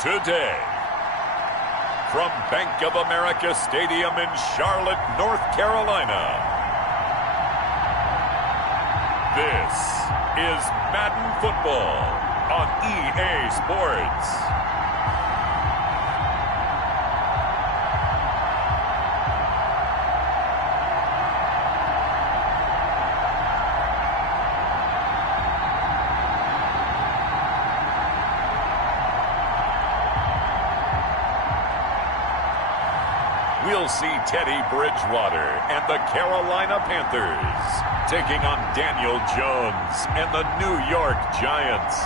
today. From Bank of America Stadium in Charlotte, North Carolina, this is Madden Football on EA Sports. We'll see Teddy Bridgewater and the Carolina Panthers taking on Daniel Jones and the New York Giants.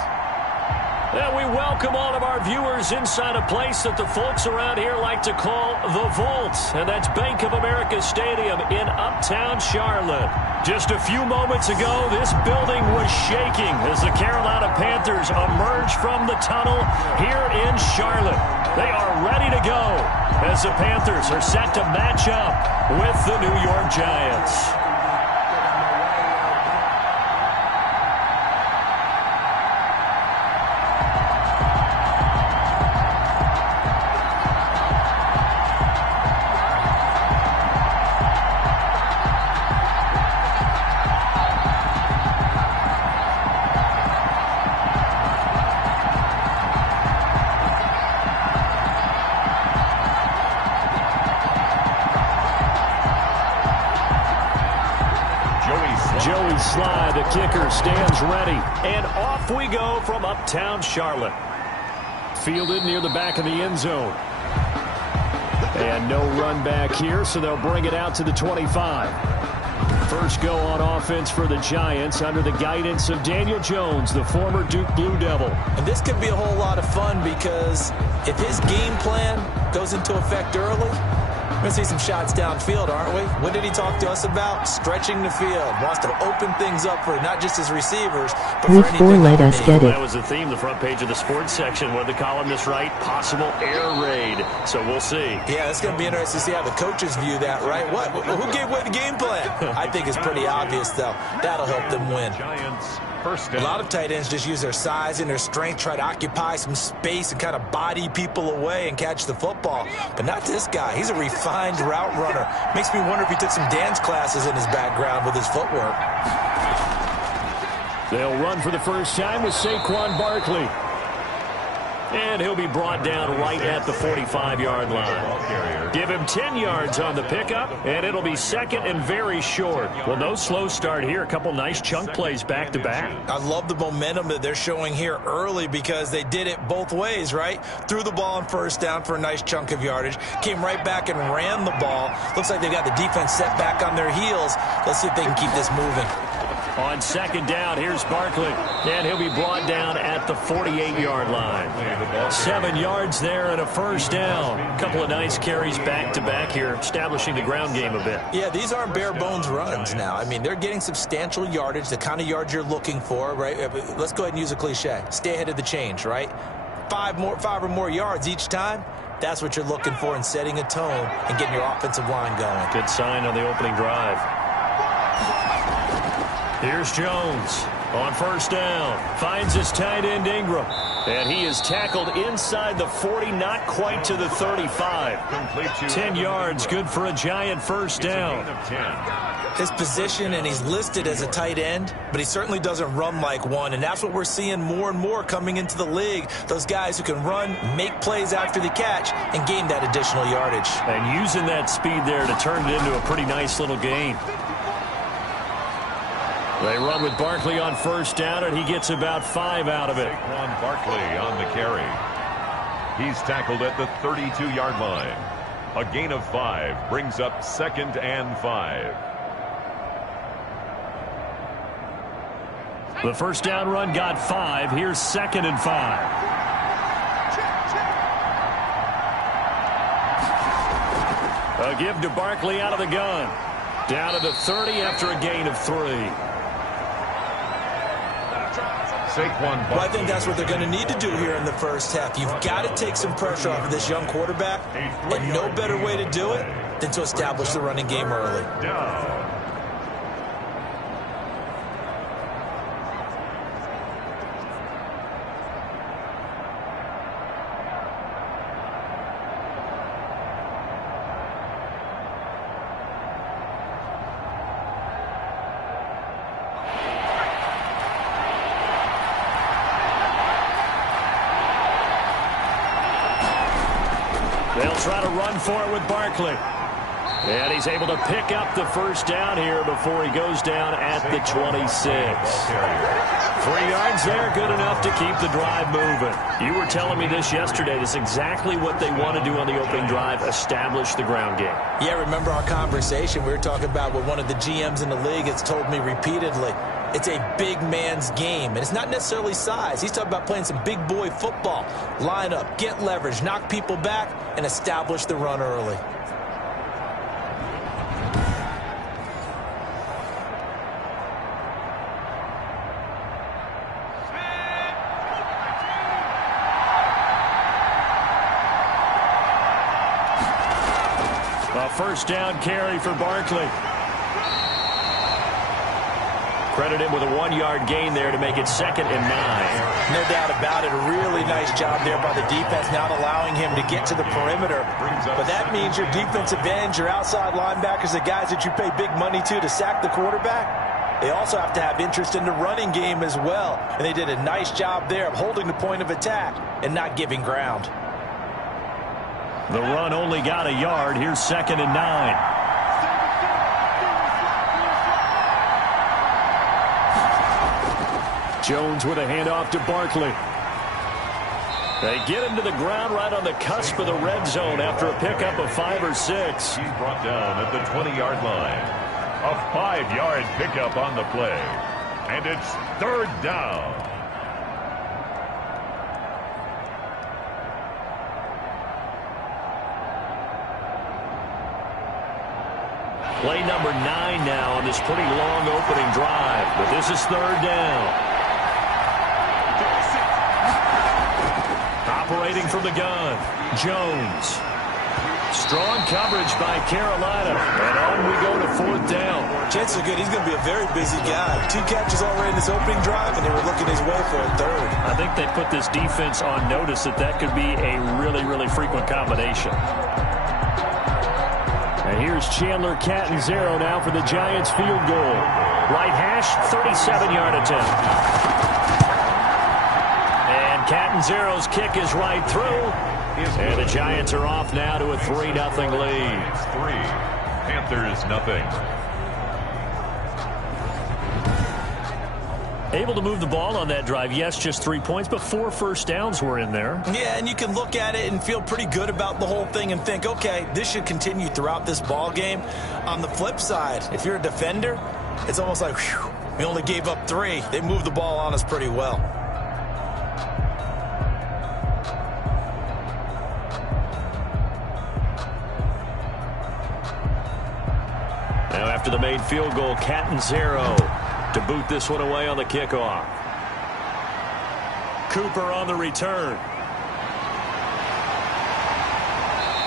And we welcome all of our viewers inside a place that the folks around here like to call the Vault. And that's Bank of America Stadium in uptown Charlotte. Just a few moments ago, this building was shaking as the Carolina Panthers emerged from the tunnel here in Charlotte. They are ready to go as the Panthers are set to match up with the New York Giants. Slide, the kicker, stands ready. And off we go from uptown Charlotte. Fielded near the back of the end zone. And no run back here, so they'll bring it out to the 25. First go on offense for the Giants under the guidance of Daniel Jones, the former Duke Blue Devil. And this could be a whole lot of fun because if his game plan goes into effect early, we're going to see some shots downfield, aren't we? What did he talk to us about? Stretching the field. Wants to open things up for not just his receivers, but for anything. Let us get it. That was the theme, the front page of the sports section. What did the columnist write? Possible air raid. So we'll see. Yeah, it's going to be interesting to see how the coaches view that, right? What? Who gave away the game plan? I think it's pretty obvious, though. That'll help them win. A lot of tight ends just use their size and their strength, try to occupy some space and kind of body people away and catch the football. But not this guy. He's a refined route runner. Makes me wonder if he took some dance classes in his background with his footwork. They'll run for the first time with Saquon Barkley. And he'll be brought down right at the 45-yard line. Give him 10 yards on the pickup, and it'll be second and very short. Well, no slow start here. A couple nice chunk plays back-to-back. I love the momentum that they're showing here early because they did it both ways, right? Threw the ball on first down for a nice chunk of yardage. Came right back and ran the ball. Looks like they've got the defense set back on their heels. Let's see if they can keep this moving. On second down, here's Barkley. And he'll be brought down at the 48-yard line. 7 yards there and a first down. A couple of nice carries back-to-back here, establishing the ground game a bit. Yeah, these aren't bare-bones runs now. I mean, they're getting substantial yardage, the kind of yards you're looking for, right? Let's go ahead and use a cliche. Stay ahead of the change, right? Five or more yards each time. That's what you're looking for in setting a tone and getting your offensive line going. Good sign on the opening drive. Here's Jones on first down. Finds his tight end Ingram. And he is tackled inside the 40, not quite to the 35. 10 yards, good for a Giant first down. His position, and he's listed as a tight end, but he certainly doesn't run like one. And that's what we're seeing more and more coming into the league. Those guys who can run, make plays after the catch, and gain that additional yardage. And using that speed there to turn it into a pretty nice little gain. They run with Barkley on first down, and he gets about 5 out of it. Saquon Barkley on the carry. He's tackled at the 32-yard line. A gain of 5 brings up 2nd and 5. The first down run got 5. Here's 2nd and 5. A give to Barkley out of the gun. Down to the 30 after a gain of 3. Well, I think that's what they're going to need to do here in the first half. You've got to take some pressure off of this young quarterback, and no better way to do it than to establish the running game early. try to run for it with Barkley. And he's able to pick up the first down here before he goes down at the 26. 3 yards there, good enough to keep the drive moving. You were telling me this yesterday. This is exactly what they want to do on the opening drive, establish the ground game. Yeah, remember our conversation? We were talking about what one of the GMs in the league has told me repeatedly. It's a big man's game, and it's not necessarily size. He's talking about playing some big boy football. Line up, get leverage, knock people back, and establish the run early. A first down carry for Barkley. Credit him with a 1-yard gain there to make it 2nd and 9. No doubt about it. A really nice job there by the defense, not allowing him to get to the perimeter. But that means your defensive ends, your outside linebackers, the guys that you pay big money to sack the quarterback, they also have to have interest in the running game as well. And they did a nice job there of holding the point of attack and not giving ground. The run only got a yard. Here's 2nd and 9. Jones with a handoff to Barkley. They get him to the ground right on the cusp of the red zone after a pickup of 5 or 6. He's brought down at the 20-yard line. A 5-yard pickup on the play. And it's 3rd down. Play number 9 now on this pretty long opening drive. But this is 3rd down. Operating from the gun, Jones. Strong coverage by Carolina. And on we go to 4th down. Chances are good he's going to be a very busy guy. 2 catches already in this opening drive, and they were looking his way for a 3rd. I think they put this defense on notice that could be a really, really frequent combination. And here's Chandler Catanzaro now for the Giants field goal. Right hash, 37-yard attempt. And Catanzaro's kick is right through. And the Giants are off now to a 3-0 lead. It's 3. Panthers nothing. Able to move the ball on that drive. Yes, just 3 points, but 4 first downs were in there. Yeah, and you can look at it and feel pretty good about the whole thing and think, okay, this should continue throughout this ball game. On the flip side, if you're a defender, it's almost like, whew, we only gave up 3. They moved the ball on us pretty well. Now after the made field goal, Catanzaro to boot this one away on the kickoff. Cooper on the return.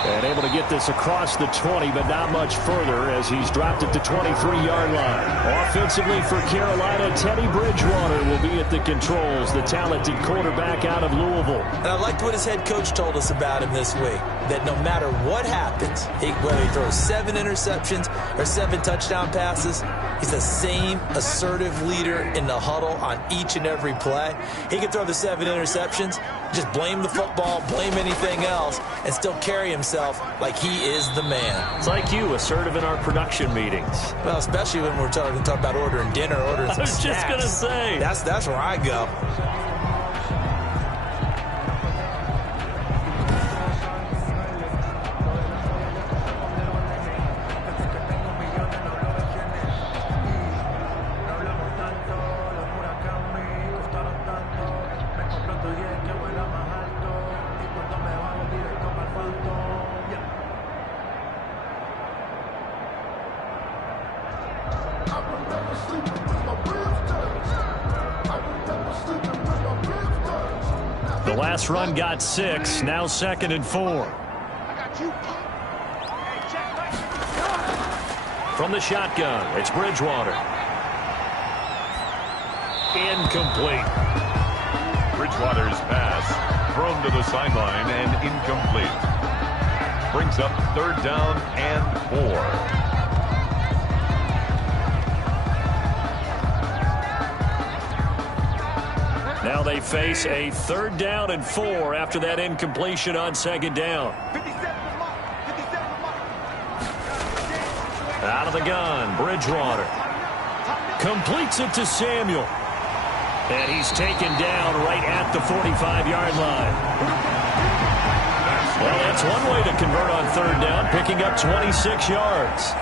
And able to get this across the 20, but not much further as he's dropped at the 23-yard line. Offensively for Carolina, Teddy Bridgewater will be at the controls, the talented quarterback out of Louisville. And I liked what his head coach told us about him this week, that no matter what happens, whether he throws 7 interceptions or 7 touchdown passes, he's the same assertive leader in the huddle on each and every play. He can throw the 7 interceptions, just blame the football, blame anything else, and still carry himself like he is the man. It's like you, assertive in our production meetings. Well, especially when we're talking about ordering dinner, ordering some snacks. I was just going to say. That's where I go. The last run got 6, now 2nd and 4. From the shotgun, it's Bridgewater. Incomplete. Bridgewater's pass thrown to the sideline and incomplete. Brings up 3rd down and 4. Now they face a 3rd down and 4 after that incompletion on 2nd down. 57 is mine. Out of the gun, Bridgewater. Completes it to Samuel. And he's taken down right at the 45-yard line. Well, that's one way to convert on third down, picking up 26 yards.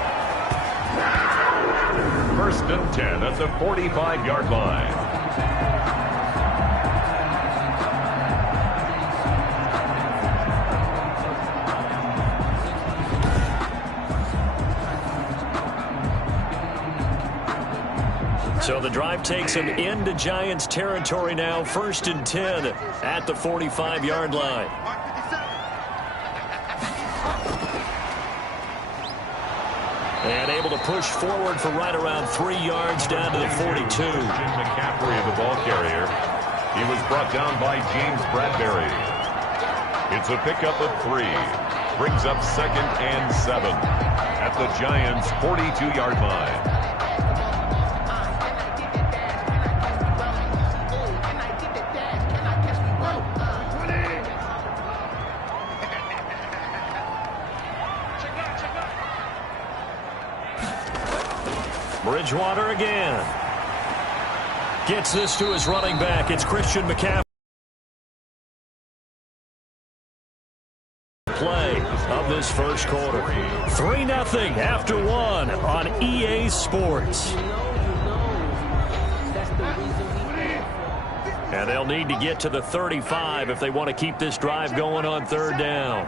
First and 10 at the 45-yard line. So the drive takes him into Giants territory now. First and 10 at the 45-yard line. And able to push forward for right around 3 yards down to the 42. McCaffrey, the ball carrier. He was brought down by James Bradbury. It's a pickup of 3. Brings up 2nd and 7 at the Giants' 42-yard line. Bridgewater again. Gets this to his running back. It's Christian McCaffrey. Play of this first quarter. 3-0 after 1 on EA Sports. And they'll need to get to the 35 if they want to keep this drive going on third down.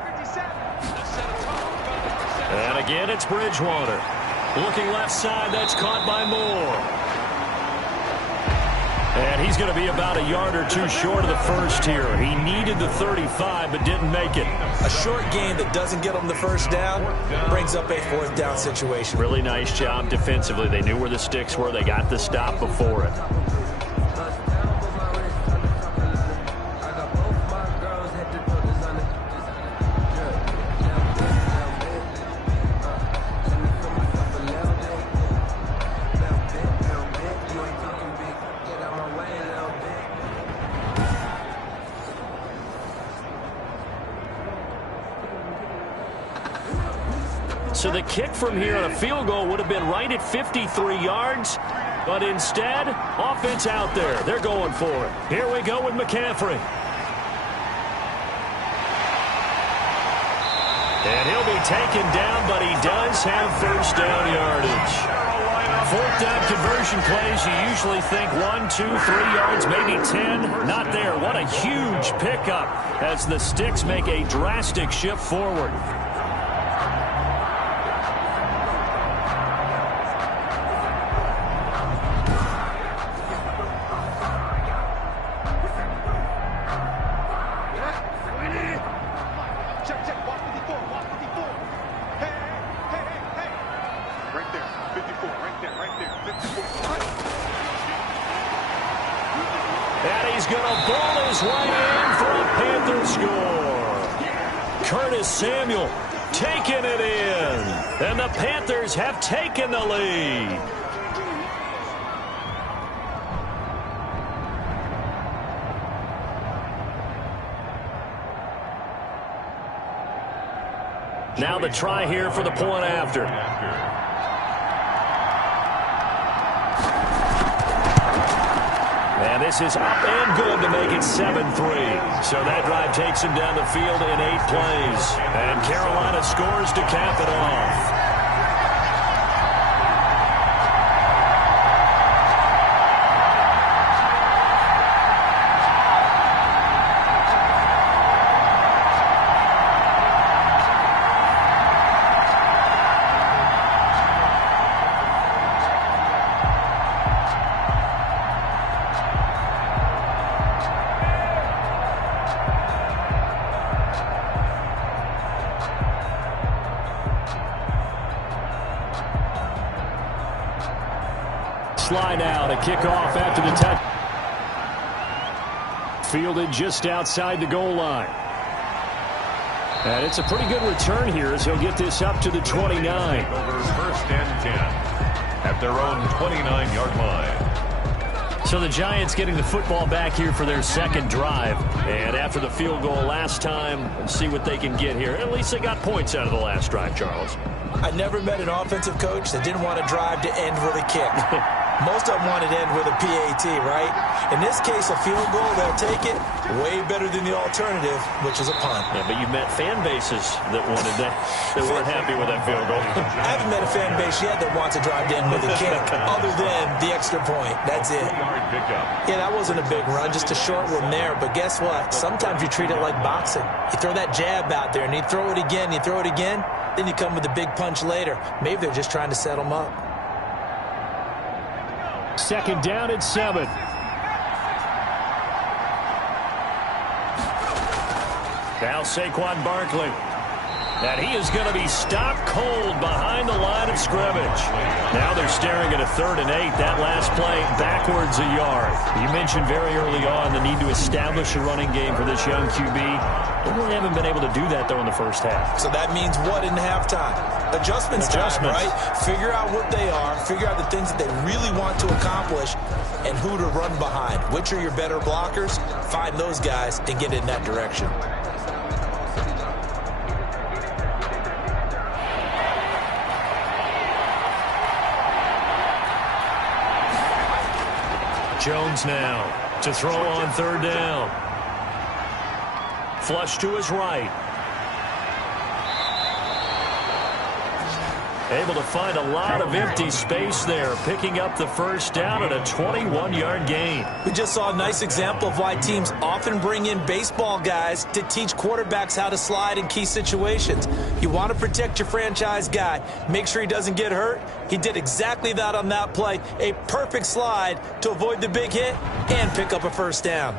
And again, it's Bridgewater. Looking left side, that's caught by Moore. And he's going to be about a yard or two short of the first here. He needed the 35, but didn't make it. A short gain that doesn't get him the first down brings up a fourth down situation. Really nice job defensively. They knew where the sticks were. They got the stop before it. So the kick from here on a field goal would have been right at 53 yards. But instead, offense out there. They're going for it. Here we go with McCaffrey. And he'll be taken down, but he does have first down yardage. Fourth down conversion plays, you usually think 1, 2, 3 yards, maybe 10. Not there. What a huge pickup as the sticks make a drastic shift forward. And he's going to ball his way in for a Panthers score. Curtis Samuel taking it in. And the Panthers have taken the lead. Now the try here for the point after. And this is up and good to make it 7-3. So that drive takes him down the field in 8 plays. And Carolina scores to cap it off. Slide out, a kickoff after the touch. Fielded just outside the goal line. And it's a pretty good return here as he'll get this up to the 29. First and 10 at their own 29-yard line. So the Giants getting the football back here for their second drive. And after the field goal last time, let's see what they can get here. At least they got points out of the last drive, Charles. I never met an offensive coach that didn't want a drive to end with a kick. Most of them wanted to end with a PAT, right? In this case, a field goal, they'll take it. Way better than the alternative, which is a punt. Yeah, but you've met fan bases that wanted that weren't happy with that field goal. I haven't met a fan base yet that wants a drive to end with a kick, other than the extra point. That's it. Yeah, that wasn't a big run, just a short one there. But guess what? Sometimes you treat it like boxing. You throw that jab out there, and you throw it again, then you come with a big punch later. Maybe they're just trying to set them up. Second down and 7. Now Saquon Barkley. And he is going to be stopped cold behind the line of scrimmage. Now they're staring at a 3rd and 8. That last play backwards a yard. You mentioned very early on the need to establish a running game for this young QB. They really haven't been able to do that, though, in the first half. So that means what in halftime? Adjustments time, right? Figure out what they are. Figure out the things that they really want to accomplish and who to run behind. Which are your better blockers? Find those guys and get in that direction. Jones now to throw on 3rd down. Flush to his right. Able to find a lot of empty space there, picking up the first down and a 21-yard gain. We just saw a nice example of why teams often bring in baseball guys to teach quarterbacks how to slide in key situations. You want to protect your franchise guy. Make sure he doesn't get hurt. He did exactly that on that play. A perfect slide to avoid the big hit and pick up a first down.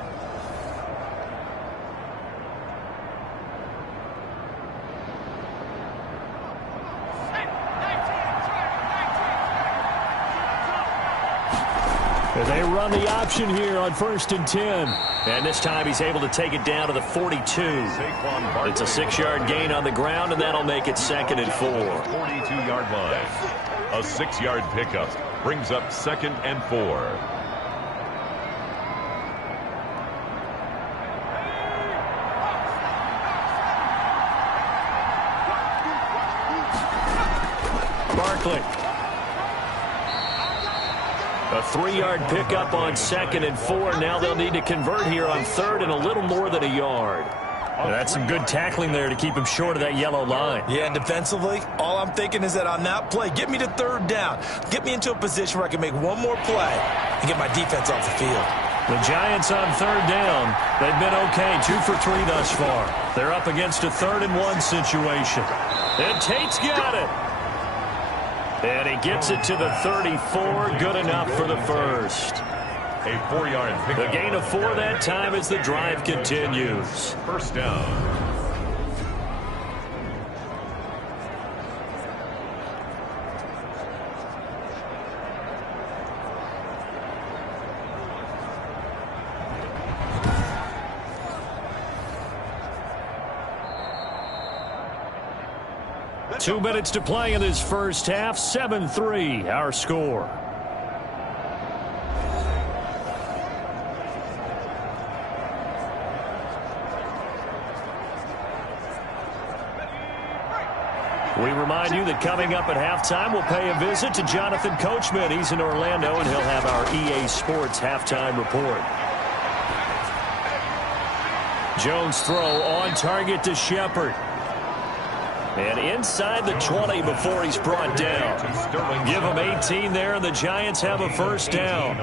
They run the option here on 1st and 10. And this time he's able to take it down to the 42. It's a 6-yard gain on the ground, and that'll make it 2nd and 4. 42-yard line. A 6-yard pickup brings up 2nd and 4. Barkley. A 3-yard pickup on 2nd and 4. Now they'll need to convert here on 3rd and a little more than a yard. That's some good tackling there to keep him short of that yellow line. Yeah, and defensively, all I'm thinking is that on that play, get me to 3rd down. Get me into a position where I can make one more play and get my defense off the field. The Giants on 3rd down. They've been okay, 2 for 3 thus far. They're up against a 3rd and 1 situation. And Tate's got it. And he gets it to the 34. Good enough for the first. A 4-yard pickup. The gain of 4 that time as the drive continues. First down. Two minutes to play in this first half. 7-3, our score. We remind you that coming up at halftime, we'll pay a visit to Jonathan Coachman. He's in Orlando, and he'll have our EA Sports halftime report. Jones throw on target to Shepard. And inside the 20 before he's brought down. Give him 18 there, and the Giants have a first down.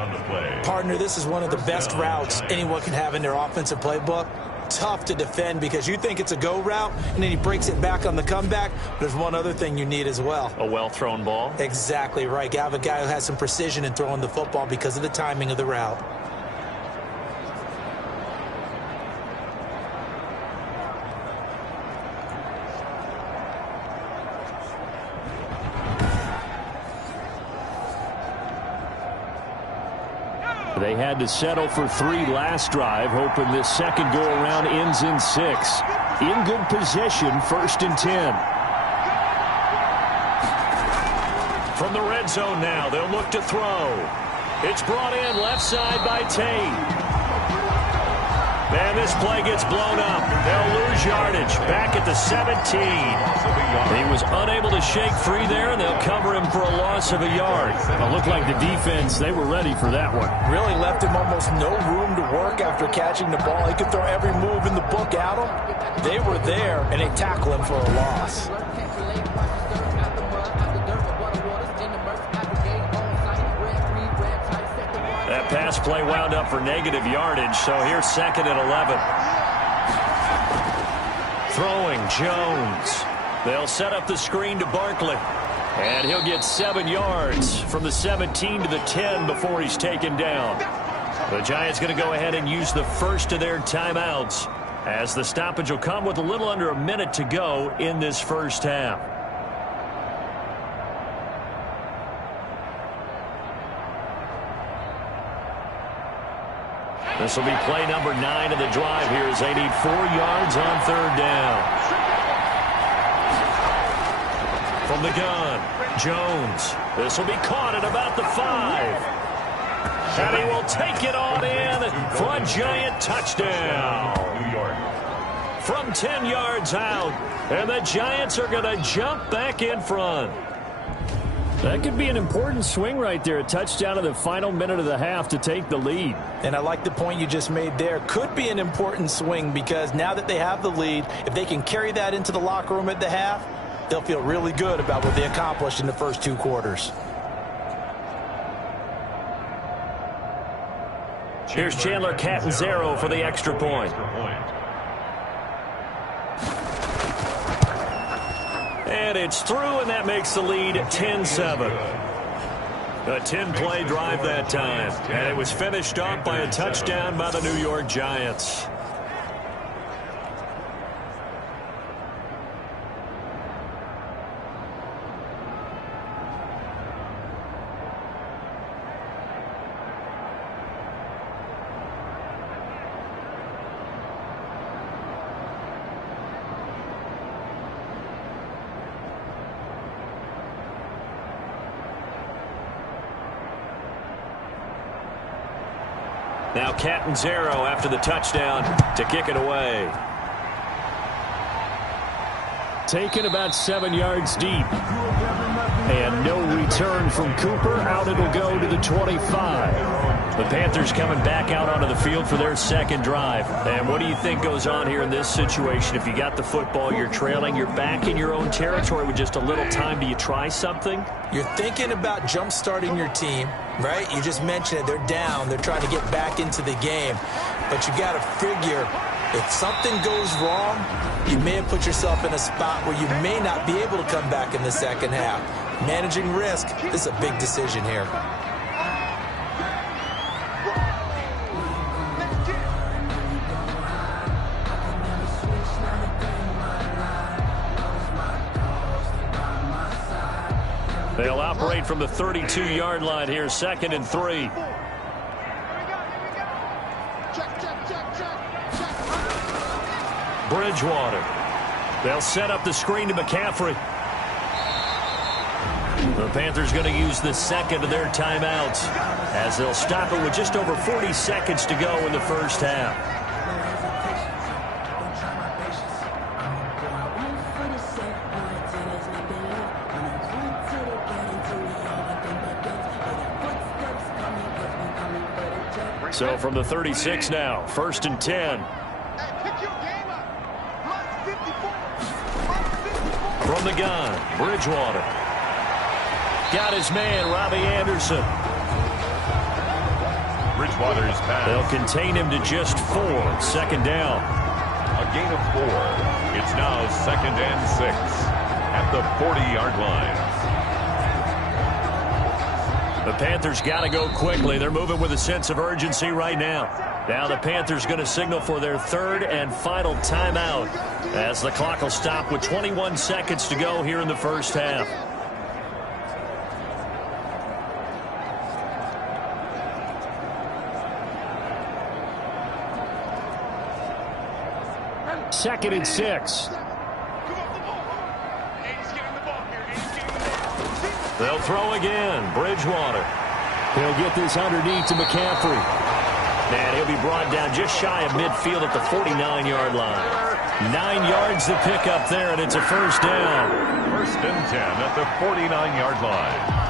Partner, this is one of the best routes anyone can have in their offensive playbook. Tough to defend because you think it's a go route, and then he breaks it back on the comeback. There's one other thing you need as well. A well-thrown ball? Exactly right. You have a guy who has some precision in throwing the football because of the timing of the route. They had to settle for 3 last drive, hoping this second go-around ends in 6. In good position, 1st and 10. From the red zone now, they'll look to throw. It's brought in left side by Tate. And this play gets blown up. They'll lose yardage back at the 17. He was unable to shake free there, and they'll cover him for a loss of a yard. It looked like the defense, they were ready for that one. Really left him almost no room to work after catching the ball. He could throw every move in the book at him. They were there, and they tackle him for a loss. That pass play wound up for negative yardage, so here's 2nd and 11. Throwing Jones. They'll set up the screen to Barkley. And he'll get 7 yards from the 17 to the 10 before he's taken down. The Giants going to go ahead and use the first of their timeouts, as the stoppage will come with a little under a minute to go in this first half. This will be play number 9 of the drive here as they need 4 yards on 3rd down. From the gun, Jones. This will be caught at about the 5. And he will take it on in for a Giant touchdown. From 10 yards out. And the Giants are going to jump back in front. That could be an important swing right there. A touchdown in the final minute of the half to take the lead. And I like the point you just made there. Could be an important swing because now that they have the lead, if they can carry that into the locker room at the half, they'll feel really good about what they accomplished in the first 2 quarters. Here's Chandler Catanzaro for the extra point. And it's through, and that makes the lead 10-7. A 10-play drive that time. And it was finished off by a touchdown by the New York Giants. Now Catanzaro after the touchdown to kick it away. Taken about 7 yards deep. And no return from Cooper. Out it'll go to the 25. The Panthers coming back out onto the field for their second drive. And what do you think goes on here in this situation? If you got the football, you're trailing, you're back in your own territory with just a little time. Do you try something? You're thinking about jump-starting your team, right? You just mentioned it. They're down. They're trying to get back into the game. But you got to figure if something goes wrong, you may have put yourself in a spot where you may not be able to come back in the second half. Managing risk, this is a big decision here. They'll operate from the 32-yard line here, 2nd and 3. Bridgewater. They'll set up the screen to McCaffrey. The Panthers going to use the second of their timeouts as they'll stop it with just over 40 seconds to go in the first half. So from the 36 now, 1st and 10. From the gun, Bridgewater. Got his man, Robbie Anderson. Bridgewater's pass. They'll contain him to just 4. 2nd down. A gain of 4. It's now 2nd and 6 at the 40-yard line. The Panthers got to go quickly. They're moving with a sense of urgency right now. Now the Panthers going to signal for their 3rd and final timeout as the clock will stop with 21 seconds to go here in the first half. Second and 6. They'll throw again. Bridgewater. He'll get this underneath to McCaffrey. And he'll be brought down just shy of midfield at the 49-yard line. 9 yards to pick up there, and it's a first down. First and 10 at the 49-yard line.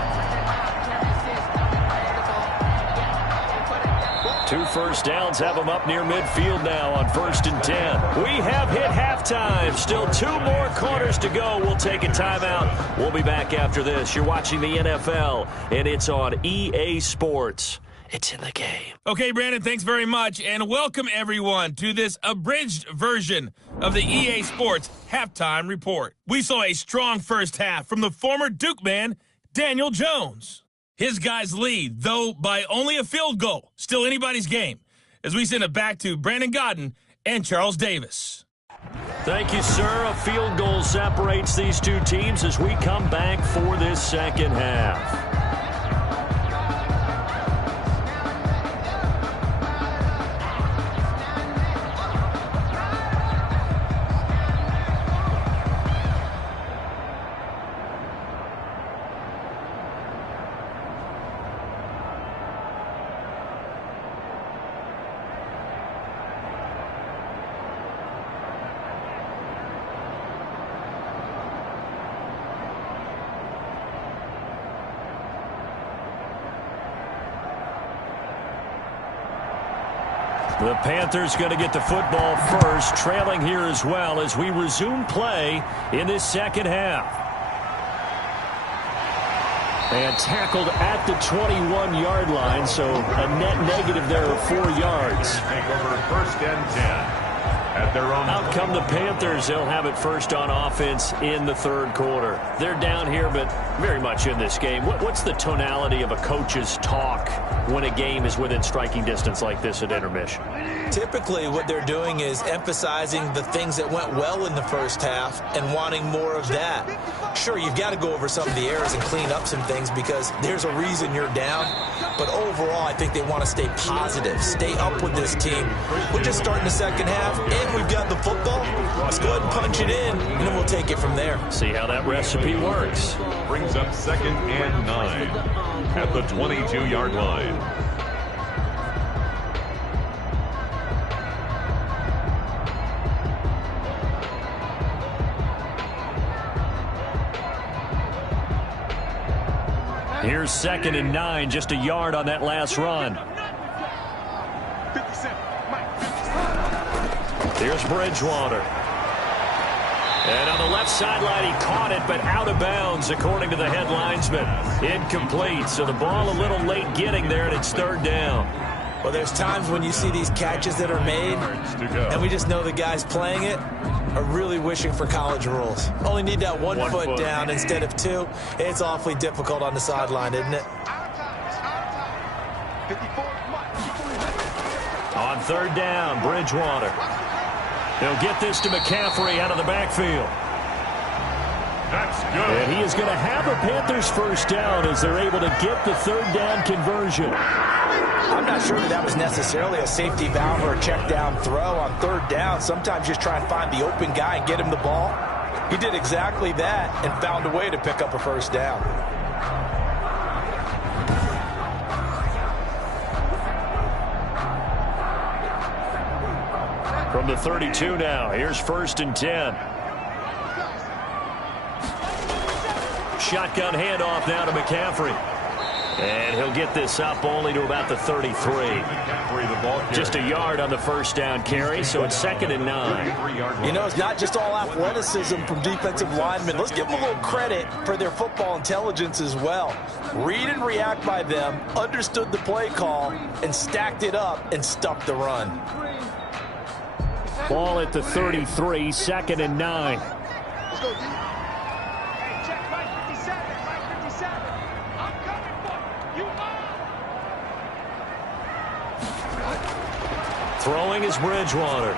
2 first downs have them up near midfield now on first and 10. We have hit halftime. Still 2 more quarters to go. We'll take a timeout. We'll be back after this. You're watching the NFL, and it's on EA Sports. It's in the game. Okay, Brandon, thanks very much, and welcome everyone to this abridged version of the EA Sports Halftime Report. We saw a strong first half from the former Duke man, Daniel Jones. His guys lead, though by only a field goal. Still anybody's game, as we send it back to Brandon Godden and Charles Davis. Thank you, sir. A field goal separates these two teams as we come back for this second half. The Panthers going to get the football first, trailing here as well as we resume play in this second half. And tackled at the 21-yard line, so a net negative there of 4 yards. Take over first and 10 at their own. Out come the Panthers. They'll have it first on offense in the third quarter. They're down here, but very much in this game. What's the tonality of a coach's talk when a game is within striking distance like this at intermission? Typically, what they're doing is emphasizing the things that went well in the first half and wanting more of that. Sure, you've got to go over some of the errors and clean up some things because there's a reason you're down. But overall, I think they want to stay positive, stay up with this team. We're just starting the second half, and we've got the football. Let's go ahead and punch it in, and then we'll take it from there. See how that recipe works. Brings up second and 9 at the 22-yard line. Here's second and 9, just a yard on that last run. Here's Bridgewater. And on the left sideline, he caught it, but out of bounds, according to the head linesman. Incomplete, so the ball a little late getting there, and it's third down. Well, there's times when you see these catches that are made, and we just know the guys playing it are really wishing for college rules. Only need that one foot down instead of 2. It's awfully difficult on the sideline, isn't it? On third down, Bridgewater. They'll get this to McCaffrey out of the backfield. That's good. And he is going to have a Panthers first down as they're able to get the third down conversion. I'm not sure that was necessarily a safety valve or a check down throw on third down. Sometimes just try and find the open guy and get him the ball. He did exactly that and found a way to pick up a first down. From the 32 now, here's first and 10. Shotgun handoff now to McCaffrey. And he'll get this up only to about the 33. Just a yard on the first down carry, so it's second and 9. You know, it's not just all athleticism from defensive linemen. Let's give them a little credit for their football intelligence as well. Read and react by them, understood the play call, and stacked it up and stuffed the run. Ball at the 33, second and 9. Let's go, D. Hey, check Mike 57, Mike 57. I'm coming for you. Throwing is Bridgewater.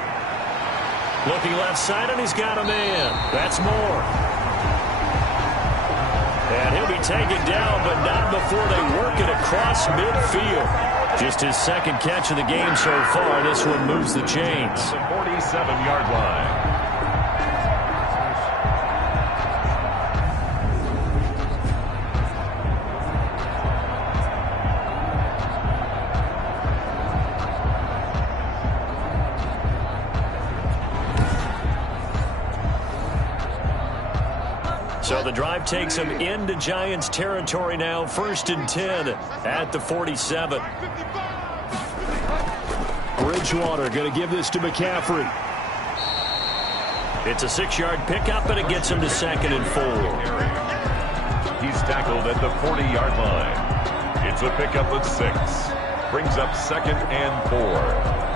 Looking left side, and he's got a man. That's Moore. And he'll be taken down, but not before they work it across midfield. Just his second catch of the game so far. This one moves the chains. The 47-yard line. So the drive takes them into Giants territory now. 1st and 10 at the 47. Bridgewater going to give this to McCaffrey. It's a 6-yard pickup, and it gets him to 2nd and 4. He's tackled at the 40-yard line. It's a pickup of 6. Brings up 2nd and 4.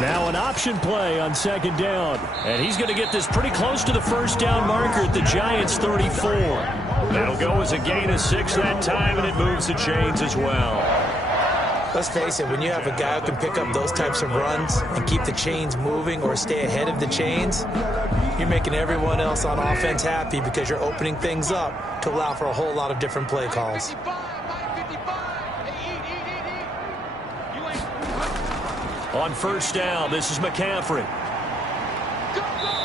Now an option play on 2nd down. And he's going to get this pretty close to the 1st down marker at the Giants' 34. That'll go as a gain of 6 that time, and it moves the chains as well. Let's face it, when you have a guy who can pick up those types of runs and keep the chains moving or stay ahead of the chains, you're making everyone else on offense happy because you're opening things up to allow for a whole lot of different play calls. On 1st down, this is McCaffrey.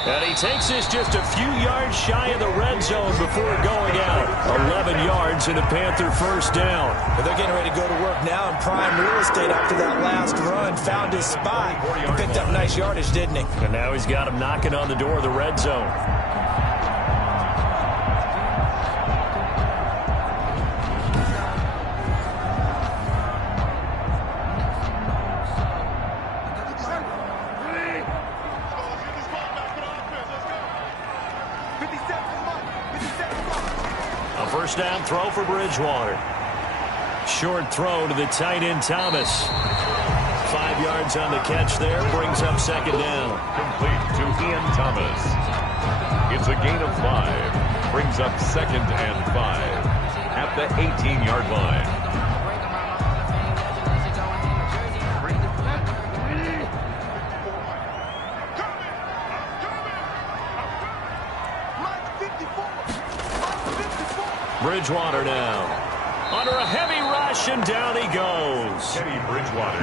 And he takes this just a few yards shy of the red zone before going out. 11 yards and a Panther 1st down. But they're getting ready to go to work now in prime real estate after that last run. Found his spot. He picked up nice yardage, didn't he? And now he's got him knocking on the door of the red zone. First down throw for Bridgewater. Short throw to the tight end Thomas. 5 yards on the catch there. Brings up 2nd down. Complete to Ian Thomas. It's a gain of 5. Brings up 2nd and 5 at the 18-yard line. Bridgewater now. Under a heavy rush, and down he goes.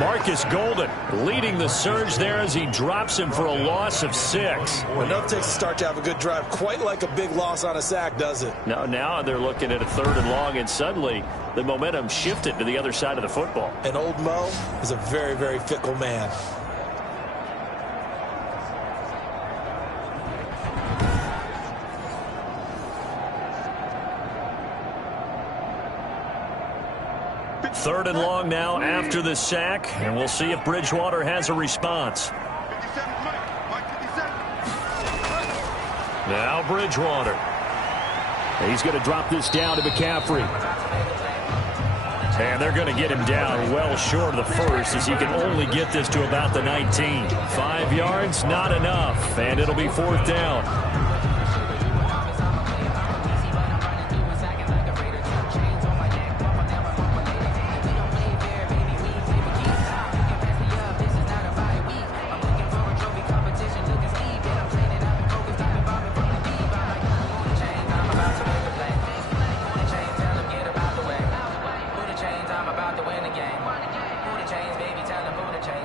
Marcus Golden leading the surge there as he drops him for a loss of 6. Well, enough takes to start to have a good drive. Quite like a big loss on a sack, does it? No, now they're looking at a 3rd and long, and suddenly the momentum shifted to the other side of the football. And old Mo is a very, very fickle man. Third and long now after the sack, and we'll see if Bridgewater has a response. Now Bridgewater. He's going to drop this down to McCaffrey. And they're going to get him down well short of the 1st as he can only get this to about the 19. 5 yards, not enough, and it'll be 4th down.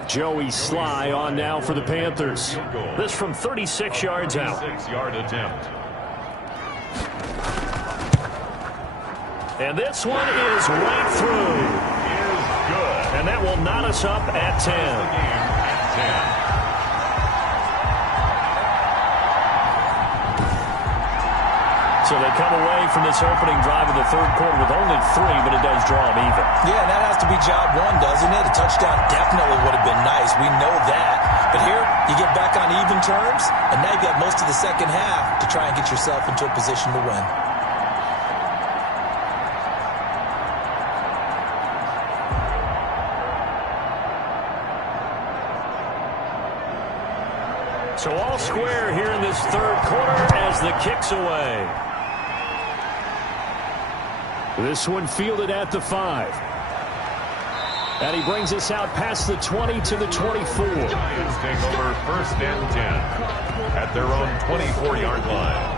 Joey Sly on now for the Panthers. This from 36 yards out. 6-yard attempt. And this one is right through. Is good. And that will knot us up at 10. The game at 10. So they come away from this opening drive of the 3rd quarter with only 3, but it does draw them even. Yeah, that has to be job 1, doesn't it? A touchdown definitely would have been nice. We know that. But here, you get back on even terms, and now you've got most of the second half to try and get yourself into a position to win. So all square here in this 3rd quarter as the kick's away. This one fielded at the 5. And he brings us out past the 20 to the 24. Giants take over 1st and 10 at their own 24-yard line.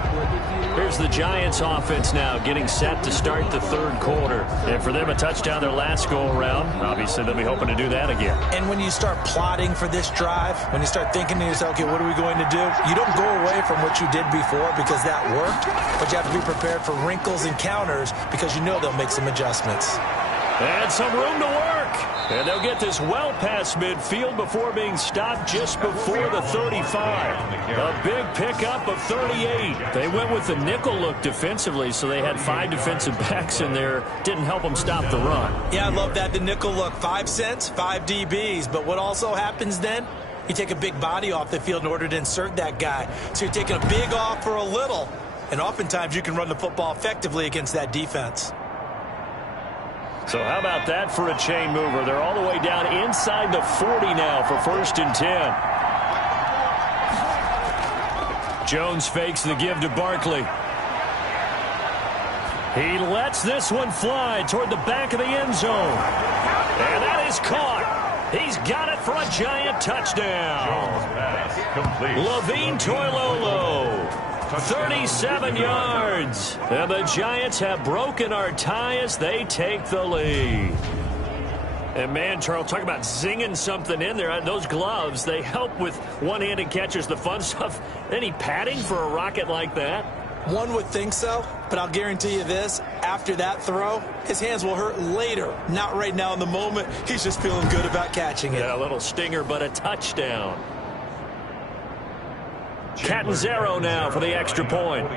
Here's the Giants offense now getting set to start the 3rd quarter. And for them, a touchdown their last go-around. Obviously, they'll be hoping to do that again. And when you start plotting for this drive, when you start thinking to yourself, okay, what are we going to do? You don't go away from what you did before because that worked, but you have to be prepared for wrinkles and counters because you know they'll make some adjustments. And some room to work. And they'll get this well past midfield before being stopped just before the 35. A big pickup of 38. They went with the nickel look defensively, so they had 5 defensive backs in there. Didn't help them stop the run. Yeah, I love that, the nickel look. 5 cents, 5 DBs. But what also happens then? You take a big body off the field in order to insert that guy. So you're taking a big off for a little. And oftentimes you can run the football effectively against that defense. So how about that for a chain mover? They're all the way down inside the 40 now for 1st and 10. Jones fakes the give to Barkley. He lets this one fly toward the back of the end zone. And that is caught. He's got it for a giant touchdown. Levine Toilolo. 37 yards. And the Giants have broken our tie as they take the lead. And, man, Charles, talk about zinging something in there. Those gloves, they help with one-handed catches, the fun stuff. Any padding for a rocket like that? One would think so, but I'll guarantee you this. After that throw, his hands will hurt later. Not right now in the moment. He's just feeling good about catching it. Yeah, a little stinger, but a touchdown. Catanzaro now for the extra point.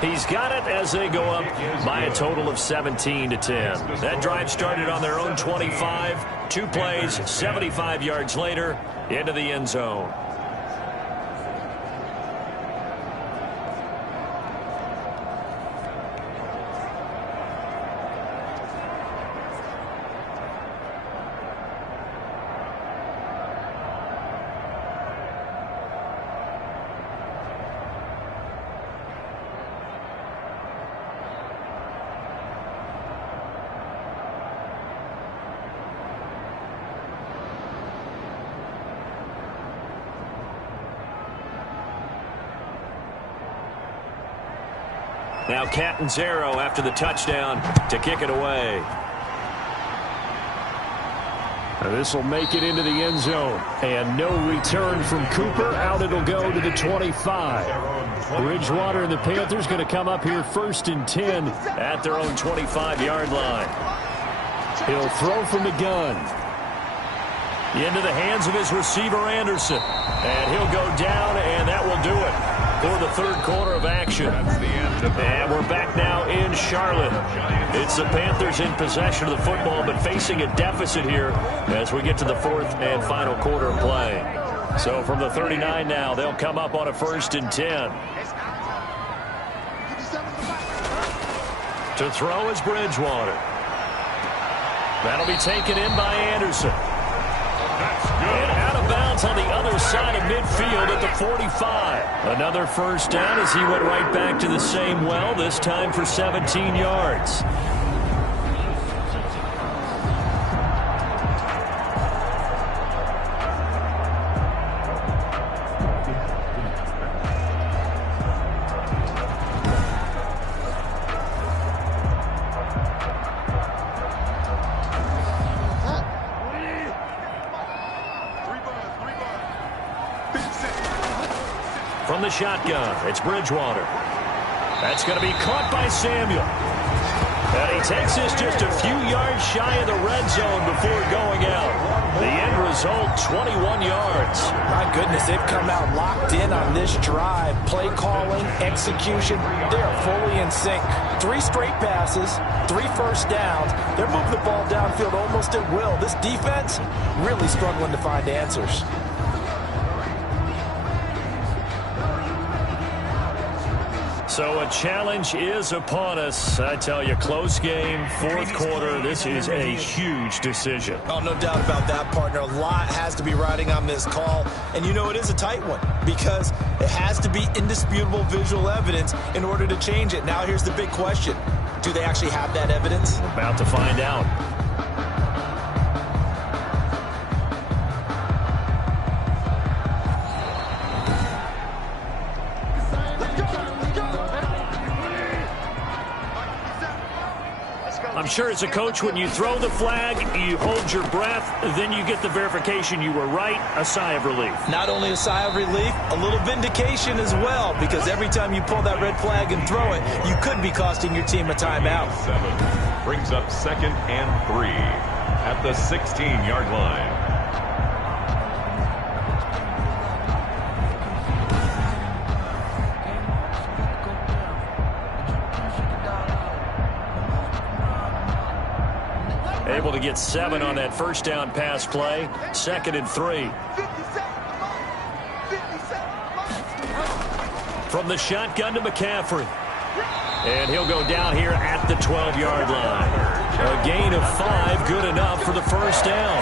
He's got it as they go up by a total of 17-10. That drive started on their own 25. 2 plays, 75 yards later, into the end zone. Now Catanzaro after the touchdown to kick it away. This will make it into the end zone. And no return from Cooper. Out it'll go to the 25. Bridgewater and the Panthers going to come up here 1st and 10 at their own 25-yard line. He'll throw from the gun. Into the hands of his receiver, Anderson. And he'll go down, and that will do it for the 3rd quarter of action. And we're back now in Charlotte. It's the Panthers in possession of the football, but facing a deficit here as we get to the 4th and final quarter of play. So from the 39 now, they'll come up on a 1st and 10. To throw is Bridgewater. That'll be taken in by Anderson. And out of bounds on the other side of midfield at the 45. Another first down as he went right back to the same well, this time for 17 yards. From the shotgun, it's Bridgewater. That's going to be caught by Samuel. And he takes this just a few yards shy of the red zone before going out. The end result, 21 yards. My goodness, they've come out locked in on this drive. Play calling, execution, they are fully in sync. 3 straight passes, 3 first downs. They're moving the ball downfield almost at will. This defense really struggling to find answers. So a challenge is upon us. I tell you, close game, 4th quarter. This is a huge decision. Oh, no doubt about that, partner. A lot has to be riding on this call. And you know it is a tight one because it has to be indisputable visual evidence in order to change it. Now here's the big question. Do they actually have that evidence? About to find out. I'm sure as a coach when you throw the flag, you hold your breath, then you get the verification you were right, a sigh of relief. Not only a sigh of relief, a little vindication as well, because every time you pull that red flag and throw it, you could be costing your team a timeout. 7 brings up 2nd and 3 at the 16-yard line. Able to get 7 on that first down pass play. 2nd and 3. From the shotgun to McCaffrey. And he'll go down here at the 12-yard line. A gain of 5, good enough for the first down.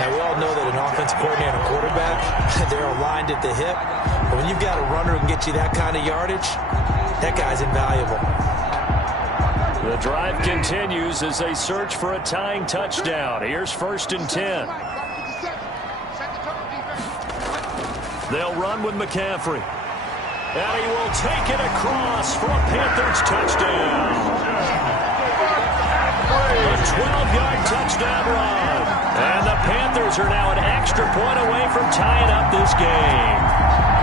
Now, we all know that an offensive coordinator and a quarterback, they're aligned at the hip. But when you've got a runner who can get you that kind of yardage, that guy's invaluable. The drive continues as they search for a tying touchdown. Here's 1st and 10. They'll run with McCaffrey. And he will take it across for a Panthers touchdown. A 12-yard touchdown run. And the Panthers are now an extra point away from tying up this game.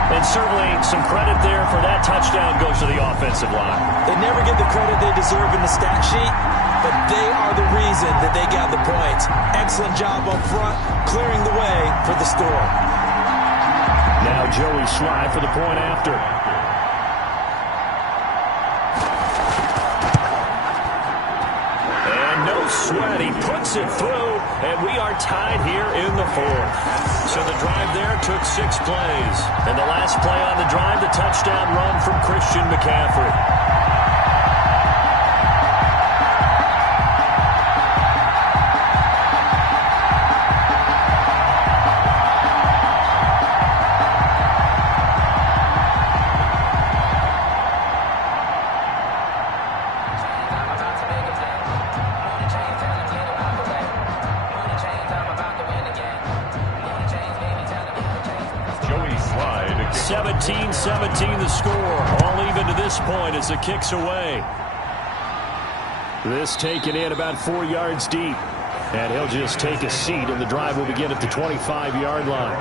And certainly some credit there for that touchdown goes to the offensive line. They never get the credit they deserve in the stat sheet, but they are the reason that they got the points. Excellent job up front, clearing the way for the score. Now Joey Slye for the point after. Sweat, he puts it through, and we are tied here in the 4th. So the drive there took 6 plays. And the last play on the drive, the touchdown run from Christian McCaffrey. Slide. 17-17 the score. All even to this point as the kick's away. This taken in about 4 yards deep. And he'll just take a seat, and the drive will begin at the 25-yard line.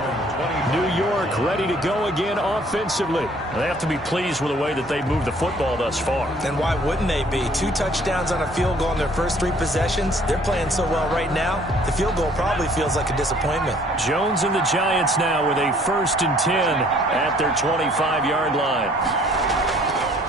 New York ready to go again offensively. They have to be pleased with the way that they've moved the football thus far. And why wouldn't they be? 2 touchdowns on a field goal in their first 3 possessions. They're playing so well right now, the field goal probably feels like a disappointment. Jones and the Giants now with a 1st and 10 at their 25-yard line.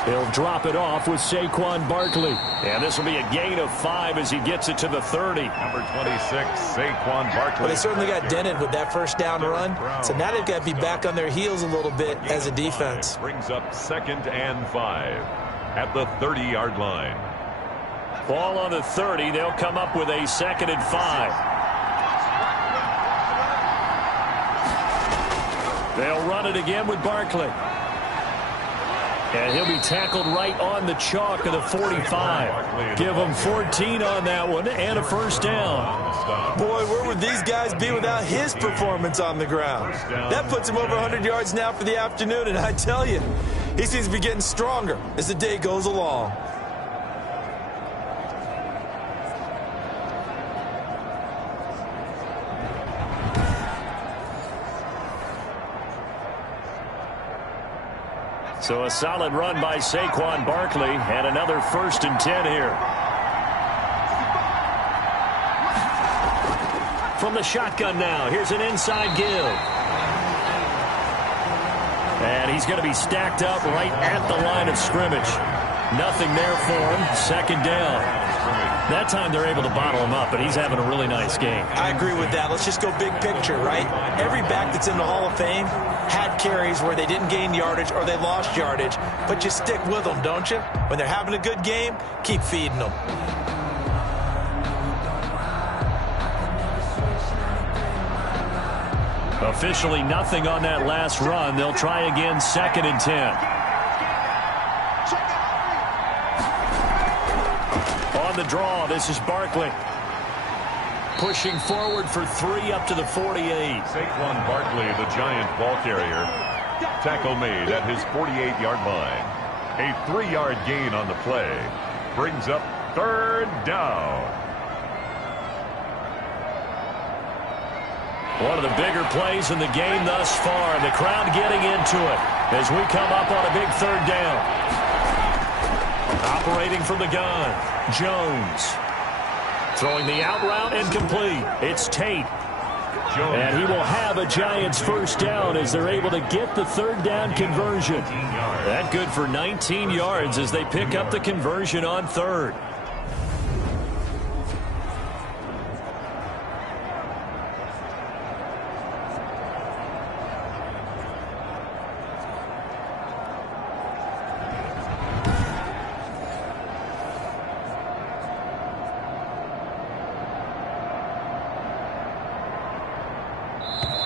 He'll drop it off with Saquon Barkley. And this will be a gain of 5 as he gets it to the 30. Number 26, Saquon Barkley. Well, they certainly got dented with that first down run. So now they've got to be back on their heels a little bit as a defense. Brings up 2nd and 5 at the 30-yard line. Ball on the 30. They'll come up with a 2nd and 5. They'll run it again with Barkley. And he'll be tackled right on the chalk of the 45. Give him 14 on that one and a first down. Boy, where would these guys be without his performance on the ground? That puts him over 100 yards now for the afternoon, and I tell you, he seems to be getting stronger as the day goes along. So a solid run by Saquon Barkley and another 1st and 10 here. From the shotgun now, here's an inside give. And he's going to be stacked up right at the line of scrimmage. Nothing there for him. 2nd down. That time they're able to bottle him up, and he's having a really nice game. I agree with that. Let's just go big picture, right? Every back that's in the Hall of Fame had carries where they didn't gain yardage or they lost yardage, but you stick with them, don't you? When they're having a good game, keep feeding them. Officially nothing on that last run. They'll try again, 2nd and 10. On the draw, this is Barkley. Pushing forward for 3 up to the 48. Saquon Barkley, the Giant ball carrier. Tackle made at his 48-yard line. A 3-yard gain on the play. Brings up 3rd down. One of the bigger plays in the game thus far. The crowd getting into it as we come up on a big third down. Operating from the gun, Jones. Throwing the out route and complete. It's Tate. And he will have a Giants first down as they're able to get the third down conversion. That good for 19 yards as they pick up the conversion on third.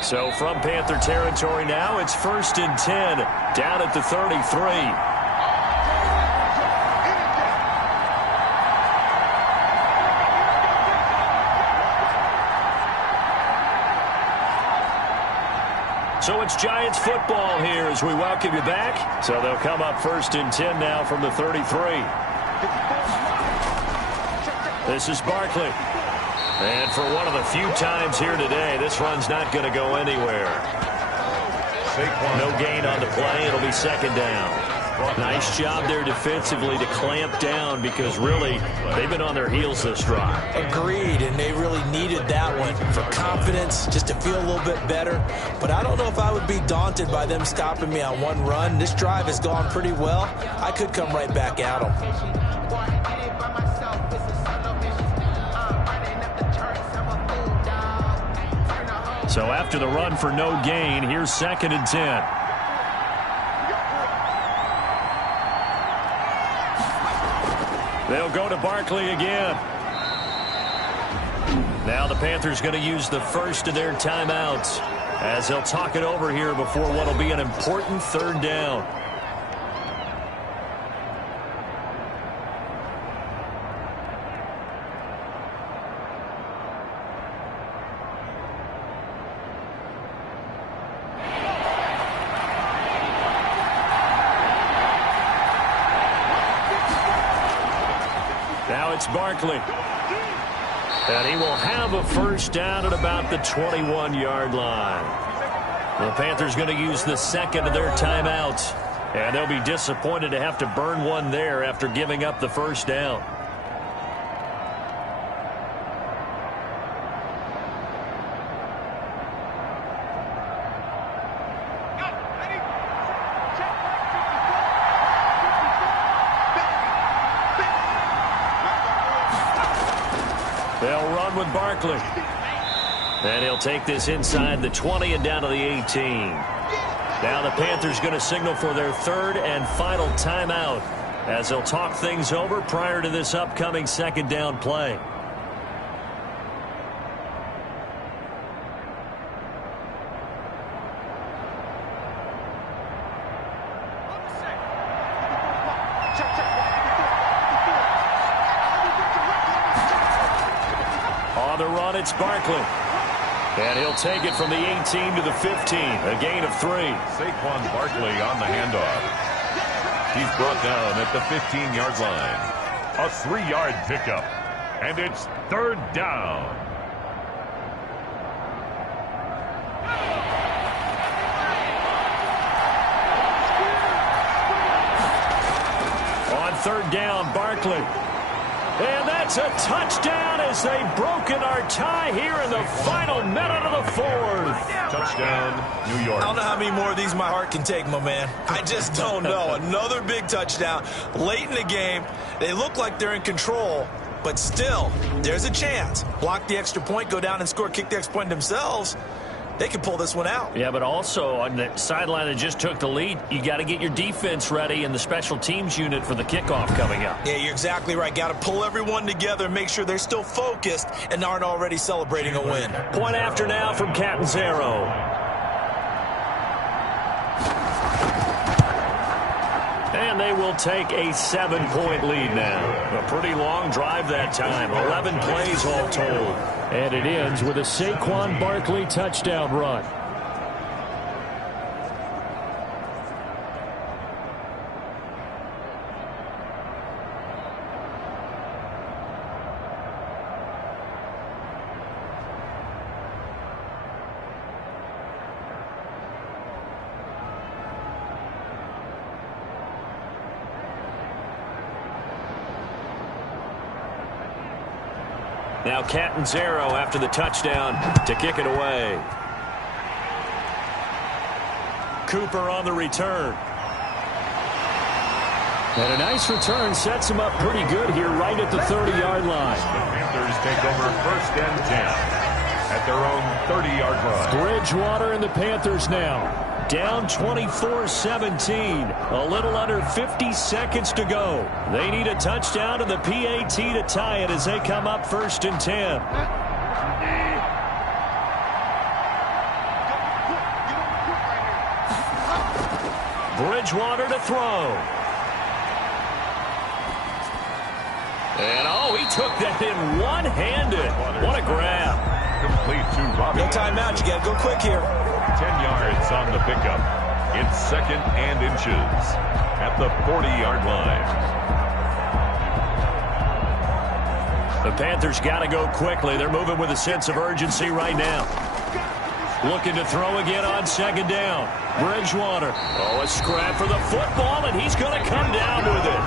So from Panther territory now, it's 1st and 10, down at the 33. So it's Giants football here as we welcome you back. So they'll come up 1st and 10 now from the 33. This is Barkley. And for one of the few times here today, this run's not going to go anywhere. No gain on the play. It'll be second down. Nice job there defensively to clamp down because really they've been on their heels this drive. Agreed, and they really needed that one for confidence, just to feel a little bit better. But I don't know if I would be daunted by them stopping me on one run. This drive has gone pretty well. I could come right back at them. So after the run for no gain, here's 2nd and 10. They'll go to Barkley again. Now the Panthers going to use the first of their timeouts as they'll talk it over here before what will be an important third down. It's Barkley. And he will have a first down at about the 21-yard line. The Panthers going to use the second of their timeouts. And they'll be disappointed to have to burn one there after giving up the first down. They'll run with Barkley. And he'll take this inside the 20 and down to the 18. Now the Panthers going to signal for their third and final timeout as they'll talk things over prior to this upcoming second down play. On the run, it's Barkley. And he'll take it from the 18 to the 15. A gain of 3. Saquon Barkley on the handoff. He's brought down at the 15-yard line. A 3-yard pickup. And it's third down. On third down, Barkley. And that's a touchdown as they've broken our tie here in the final minute of the fourth. Touchdown, New York. I don't know how many more of these my heart can take, my man. I just don't know. Another big touchdown late in the game. They look like they're in control, but still, there's a chance. Block the extra point, go down and score, kick the extra point themselves. They can pull this one out. Yeah, but also on the sideline that just took the lead, you got to get your defense ready and the special teams unit for the kickoff coming up. Yeah, you're exactly right. Got to pull everyone together and make sure they're still focused and aren't already celebrating a win. Point after now from Catanzaro. And they will take a 7-point lead now. A pretty long drive that time. 11 plays all told. And it ends with a Saquon Barkley touchdown run. Now Catanzaro after the touchdown to kick it away. Cooper on the return. And a nice return sets him up pretty good here right at the 30-yard line. The Panthers take over 1st and 10 at their own 30-yard line. Bridgewater and the Panthers now. Down 24-17. A little under 50 seconds to go. They need a touchdown to the PAT to tie it as they come up 1st and 10. Bridgewater to throw. And, he took that in one-handed. What a grab. Complete to Robbie. No timeout. You got to go quick here. 10 yards on the pickup. It's 2nd and inches at the 40-yard line. The Panthers got to go quickly. They're moving with a sense of urgency right now. Looking to throw again on 2nd down. Bridgewater. A scrap for the football, and he's going to come down with it.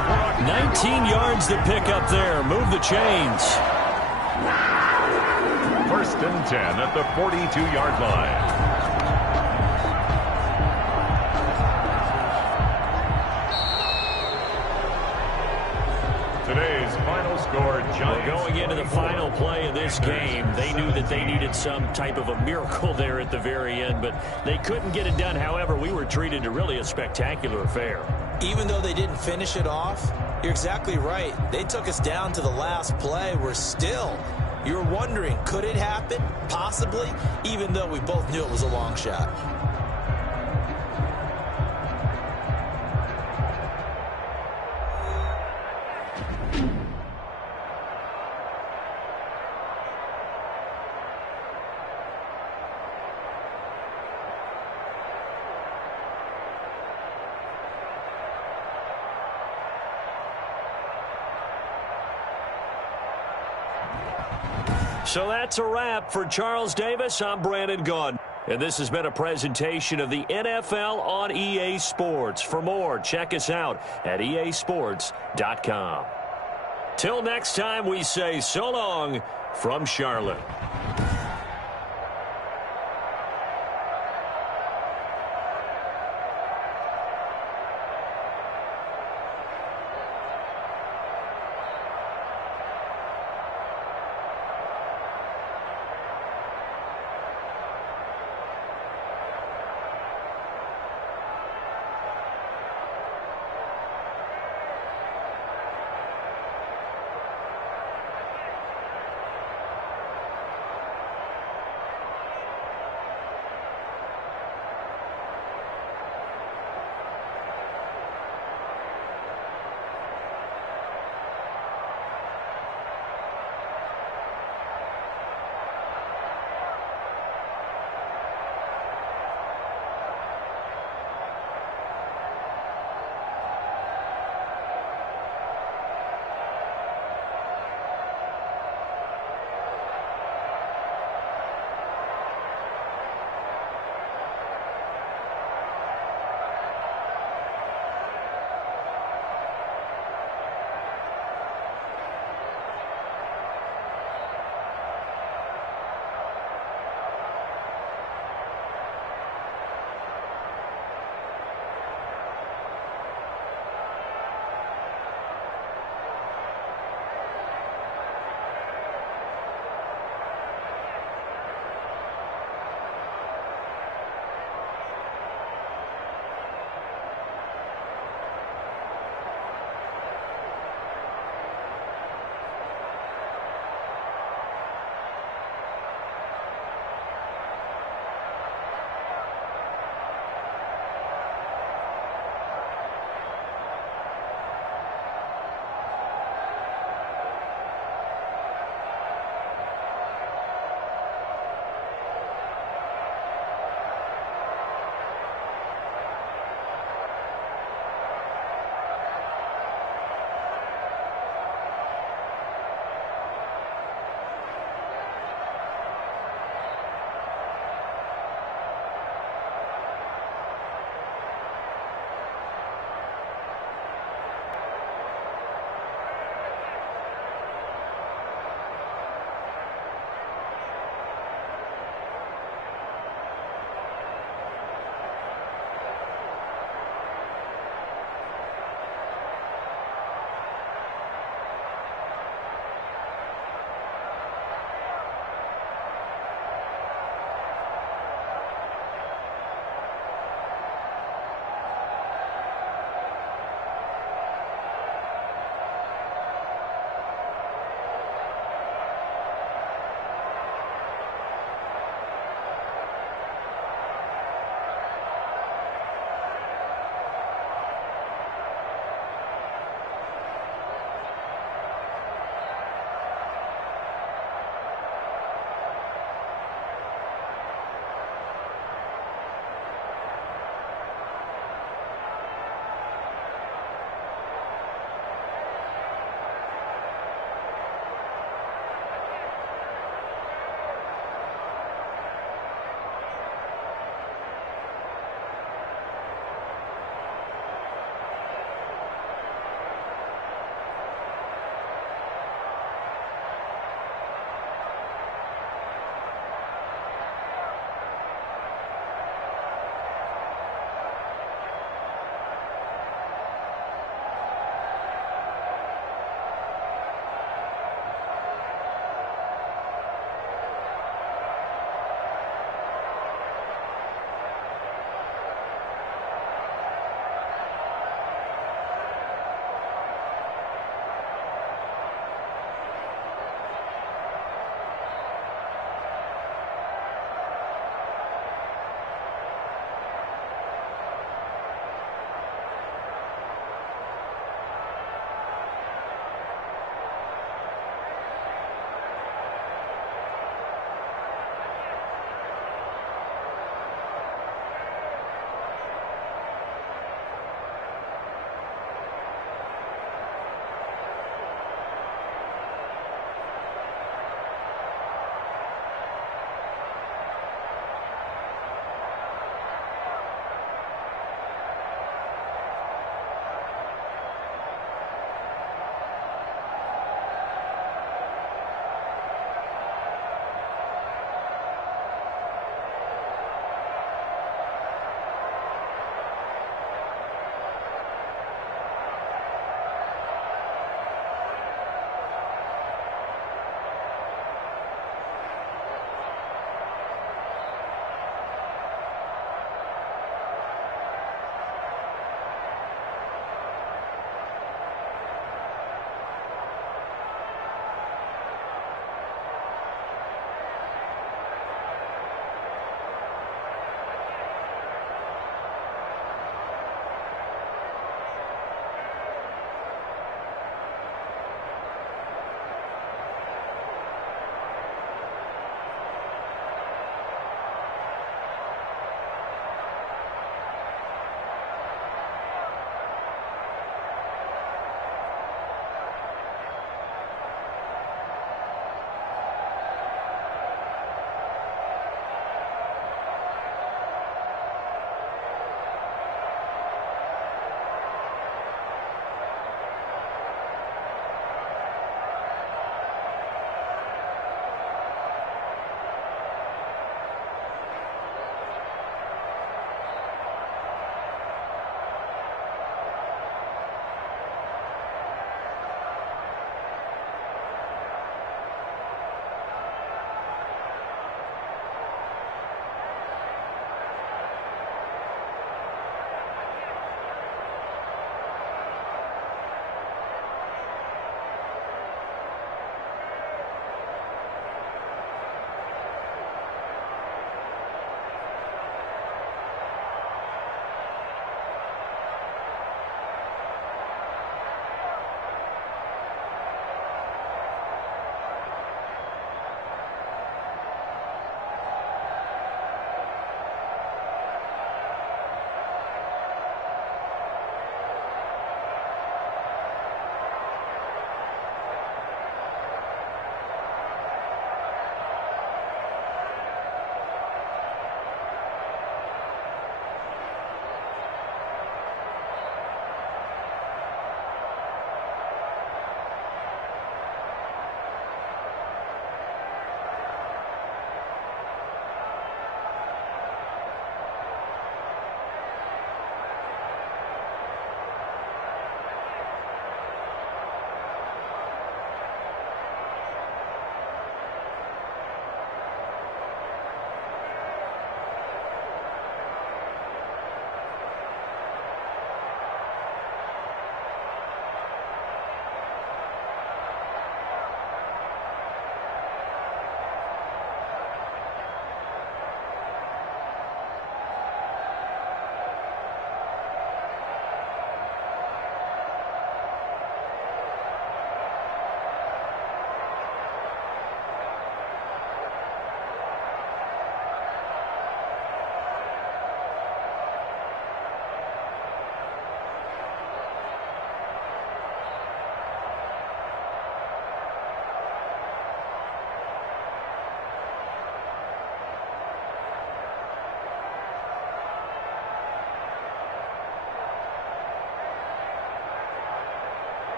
19 yards to pick up there. Move the chains. 1st and 10 at the 42-yard line. Today's final score, Giants. Going into the final play of this game, they knew that they needed some type of a miracle there at the very end, but they couldn't get it done. However, we were treated to really a spectacular affair. Even though they didn't finish it off, you're exactly right. They took us down to the last play. You're wondering, could it happen? Possibly, even though we both knew it was a long shot. So that's a wrap for Charles Davis. I'm Brandon Gaudin. And this has been a presentation of the NFL on EA Sports. For more, check us out at easports.com. Till next time, we say so long from Charlotte.